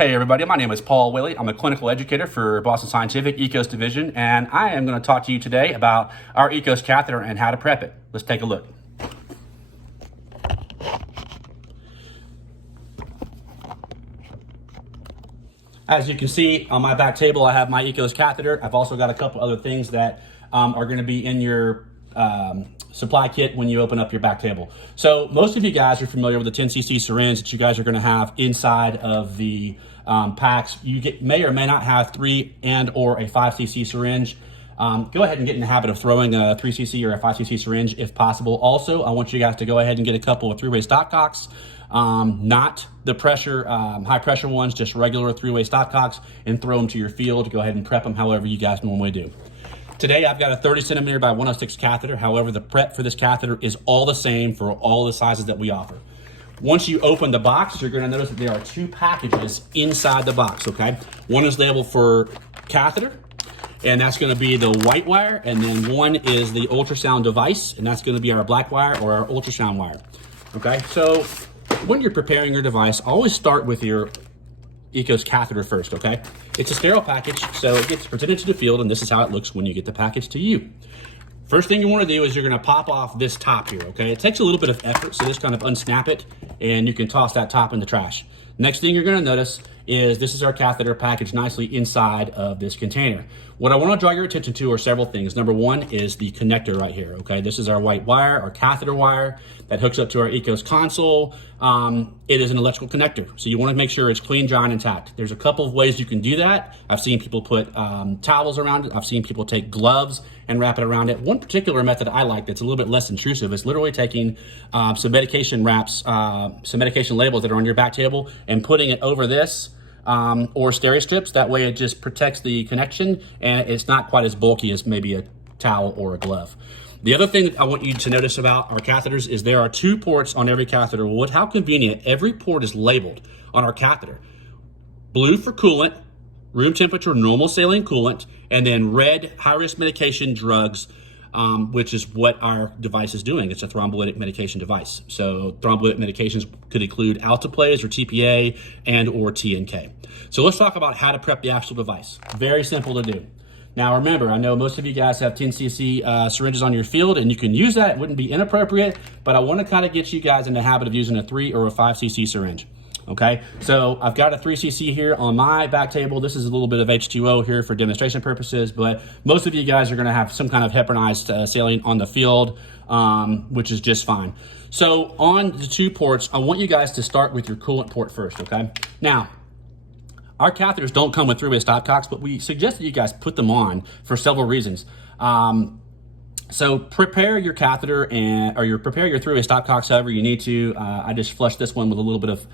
Hey everybody, my name is Paul Willey. I'm a clinical educator for Boston Scientific EKOS Division, and I am going to talk to you today about our EKOS catheter and how to prep it. Let's take a look. As you can see on my back table, I have my EKOS catheter. I've also got a couple other things that are going to be in your supply kit when you open up your back table. So most of you guys are familiar with the 10cc syringe that you guys are going to have inside of the packs. You may or may not have 3 and or a 5cc syringe. Go ahead and get in the habit of throwing a 3cc or a 5cc syringe if possible. Also, I want you guys to go ahead and get a couple of 3-way stopcocks, not the pressure, high pressure ones, just regular 3-way stopcocks, and throw them to your field. Go ahead and prep them however you guys normally do. Today I've got a 30 centimeter by 106 catheter. However, the prep for this catheter is all the same for all the sizes that we offer. Once you open the box, you're going to notice that there are 2 packages inside the box, okay? One is labeled for catheter, and that's going to be the white wire, and then one is the ultrasound device, and that's going to be our black wire or our ultrasound wire, okay? So when you're preparing your device, always start with your EKOS catheter first, okay? It's a sterile package, so it gets presented to the field, and this is how it looks when you get the package to you. First thing you want to do is you're going to pop off this top here, okay? It takes a little bit of effort, so just kind of unsnap it, and you can toss that top in the trash. Next thing you're going to notice is this is our catheter packaged nicely inside of this container. What I want to draw your attention to are several things. Number one is the connector right here, okay? This is our white wire, our catheter wire that hooks up to our EKOS console. It is an electrical connector, so you want to make sure it's clean, dry, and intact. There's a couple of ways you can do that. I've seen people put towels around it. I've seen people take gloves and wrap it around it. One particular method I like that's a little bit less intrusive is literally taking some medication wraps, some medication labels that are on your back table and putting it over this or stereo strips. That way it just protects the connection and it's not quite as bulky as maybe a towel or a glove. The other thing that I want you to notice about our catheters is there are 2 ports on every catheter. Well, how convenient. Every port is labeled on our catheter. Blue for coolant, room temperature, normal saline coolant, and then red, high-risk medication drugs, which is what our device is doing. It's a thrombolytic medication device. So thrombolytic medications could include alteplase or TPA and or TNK. So let's talk about how to prep the actual device. Very simple to do. Now remember, I know most of you guys have 10cc syringes on your field, and you can use that. It wouldn't be inappropriate, but I want to kind of get you guys in the habit of using a 3 or a 5cc syringe. Okay, so I've got a 3cc here on my back table. This is a little bit of H2O here for demonstration purposes, but most of you guys are going to have some kind of heparinized saline on the field, which is just fine. So on the 2 ports, I want you guys to start with your coolant port first, okay? Now, our catheters don't come with 3-way stopcocks, but we suggest that you guys put them on for several reasons. So prepare your catheter or prepare your 3-way stopcocks however you need to. I just flushed this one with a little bit of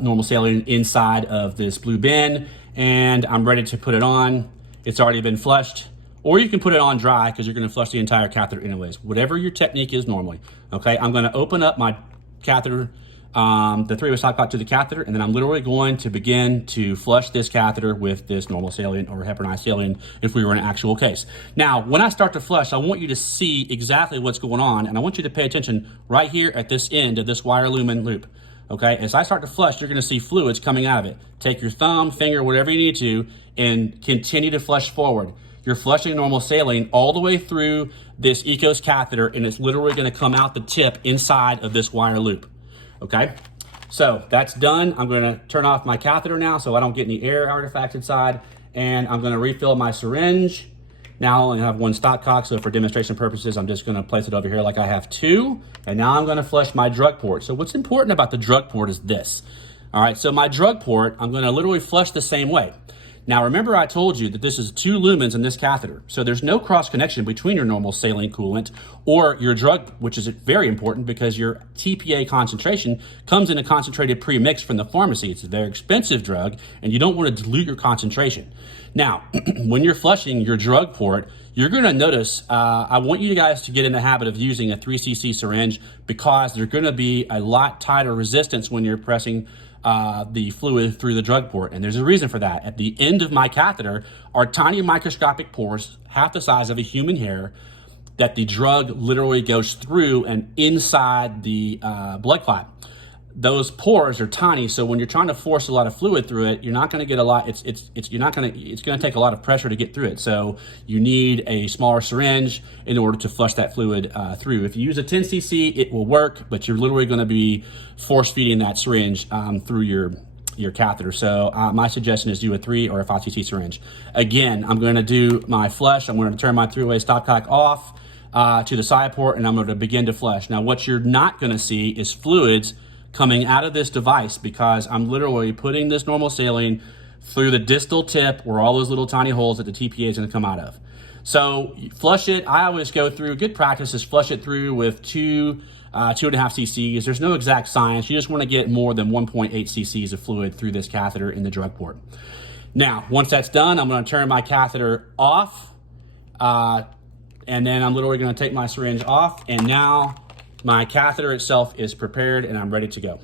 normal saline inside of this blue bin, and I'm ready to put it on. It's already been flushed, or you can put it on dry because you're going to flush the entire catheter anyways. Whatever your technique is normally. Okay, I'm going to open up my catheter, the 3-way stopcock to the catheter, and then I'm literally going to begin to flush this catheter with this normal saline or heparinized saline if we were in an actual case. Now, when I start to flush, I want you to see exactly what's going on, and I want you to pay attention right here at this end of this wire lumen loop. Okay, as I start to flush, you're going to see fluids coming out of it. Take your thumb, finger, whatever you need to, and continue to flush forward. You're flushing normal saline all the way through this EKOS catheter, and it's literally going to come out the tip inside of this wire loop. Okay, so that's done. I'm going to turn off my catheter now so I don't get any air artifacts inside, and I'm going to refill my syringe. Now I only have 1 stopcock, so for demonstration purposes, I'm just going to place it over here like I have 2. And now I'm going to flush my drug port. So what's important about the drug port is this. All right, so my drug port, I'm going to literally flush the same way. Now remember I told you that this is 2 lumens in this catheter. So there's no cross connection between your normal saline coolant or your drug, which is very important because your TPA concentration comes in a concentrated pre-mix from the pharmacy. It's a very expensive drug and you don't want to dilute your concentration. Now, when you're flushing your drug port, you're going to notice, I want you guys to get in the habit of using a 3cc syringe because there's going to be a lot tighter resistance when you're pressing the fluid through the drug port. And there's a reason for that. At the end of my catheter are tiny microscopic pores, half the size of a human hair, that the drug literally goes through and inside the blood clot. those pores are tiny, so when you're trying to force a lot of fluid through it, you're not going to get a lot. It's going to take a lot of pressure to get through it. So you need a smaller syringe in order to flush that fluid through. If you use a 10 cc, it will work, but you're literally going to be force feeding that syringe through your catheter. So my suggestion is do a 3 or a 5 cc syringe. Again, I'm going to do my flush. I'm going to turn my 3-way stopcock off to the side port, and I'm going to begin to flush. Now, what you're not going to see is fluids coming out of this device, because I'm literally putting this normal saline through the distal tip where all those little tiny holes that the TPA is going to come out of. So flush it. I always go through, good practice is flush it through with 2.5 cc's. There's no exact science. You just want to get more than 1.8 cc's of fluid through this catheter in the drug port. Now, once that's done, I'm going to turn my catheter off, and then I'm literally going to take my syringe off, and now my catheter itself is prepared and I'm ready to go.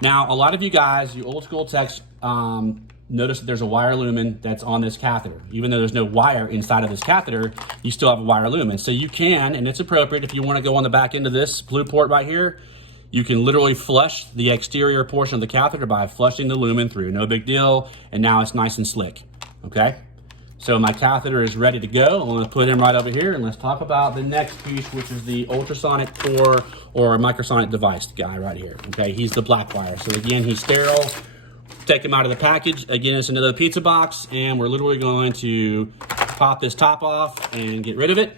Now, a lot of you guys, you old school techs, notice that there's a wire lumen that's on this catheter. Even though there's no wire inside of this catheter, you still have a wire lumen. So you can, and it's appropriate, if you want to go on the back end of this blue port right here, you can literally flush the exterior portion of the catheter by flushing the lumen through. No big deal. And now it's nice and slick. Okay? So my catheter is ready to go. I'm going to put him right over here, and let's talk about the next piece, which is the ultrasonic core or microsonic device guy right here. Okay, he's the black wire. So again, he's sterile. Take him out of the package. Again, it's another pizza box, and we're literally going to pop this top off and get rid of it.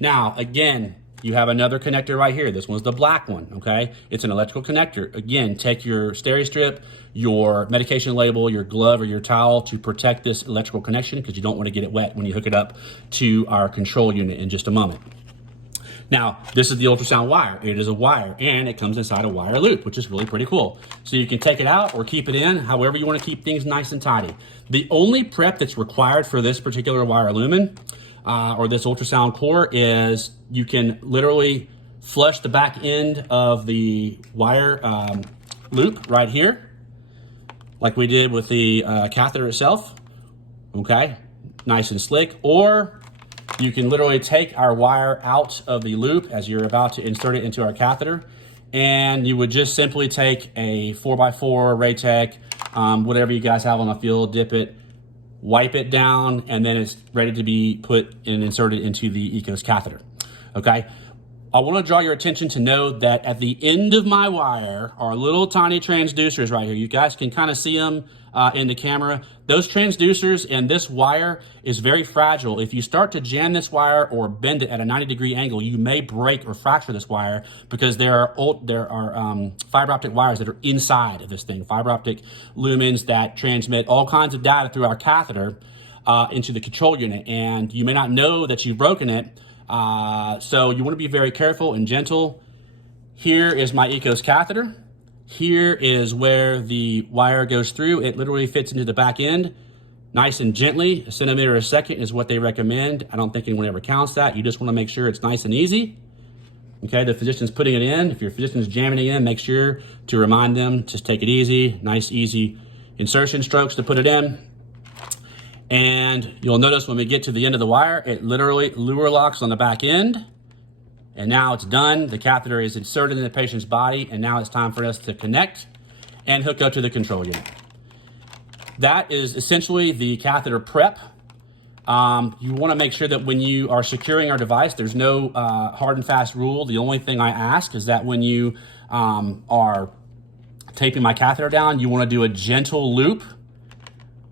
Now, again, you have another connector right here. This one's the black one, okay? It's an electrical connector. Again, take your steri strip, your medication label, your glove or your towel to protect this electrical connection, because you don't want to get it wet when you hook it up to our control unit in just a moment. Now, this is the ultrasound wire. It is a wire, and it comes inside a wire loop, which is really pretty cool. So you can take it out or keep it in, however you want to keep things nice and tidy. The only prep that's required for this particular wire lumen or this ultrasound core is you can literally flush the back end of the wire loop right here, like we did with the catheter itself, okay? Nice and slick. Or you can literally take our wire out of the loop as you're about to insert it into our catheter, and you would just simply take a 4x4 Raytech, whatever you guys have on the field, dip it, wipe it down, and then it's ready to be put and inserted into the EKOS catheter, okay? I want to draw your attention to know that at the end of my wire are little tiny transducers right here. You guys can kind of see them in the camera. Those transducers and this wire is very fragile. If you start to jam this wire or bend it at a 90-degree angle, you may break or fracture this wire, because there are fiber optic wires that are inside of this thing, fiber optic lumens that transmit all kinds of data through our catheter into the control unit, and you may not know that you've broken it. So you want to be very careful and gentle. Here is my EKOS catheter. Here is where the wire goes through. It literally fits into the back end, nice and gently. A centimeter a second is what they recommend. I don't think anyone ever counts that. You just want to make sure it's nice and easy. Okay, the physician's putting it in. If your physician's jamming it in, make sure to remind them, just take it easy. Nice, easy insertion strokes to put it in. And you'll notice when we get to the end of the wire, it literally luer locks on the back end. And now it's done. The catheter is inserted in the patient's body, and now it's time for us to connect and hook up to the control unit. That is essentially the catheter prep. You want to make sure that when you are securing our device, there's no hard and fast rule. The only thing I ask is that when you are taping my catheter down, you want to do a gentle loop.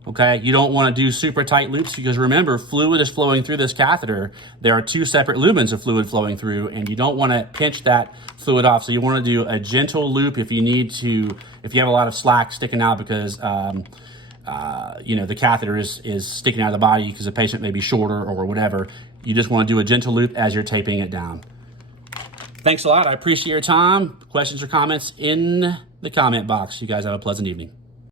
Okay, you don't want to do super tight loops, because remember, fluid is flowing through this catheter. There are 2 separate lumens of fluid flowing through, and you don't want to pinch that fluid off. So you want to do a gentle loop if you need to, if you have a lot of slack sticking out because the catheter is sticking out of the body because the patient may be shorter or whatever. You just want to do a gentle loop as you're taping it down. Thanks a lot. I appreciate your time. Questions or comments in the comment box. You guys have a pleasant evening.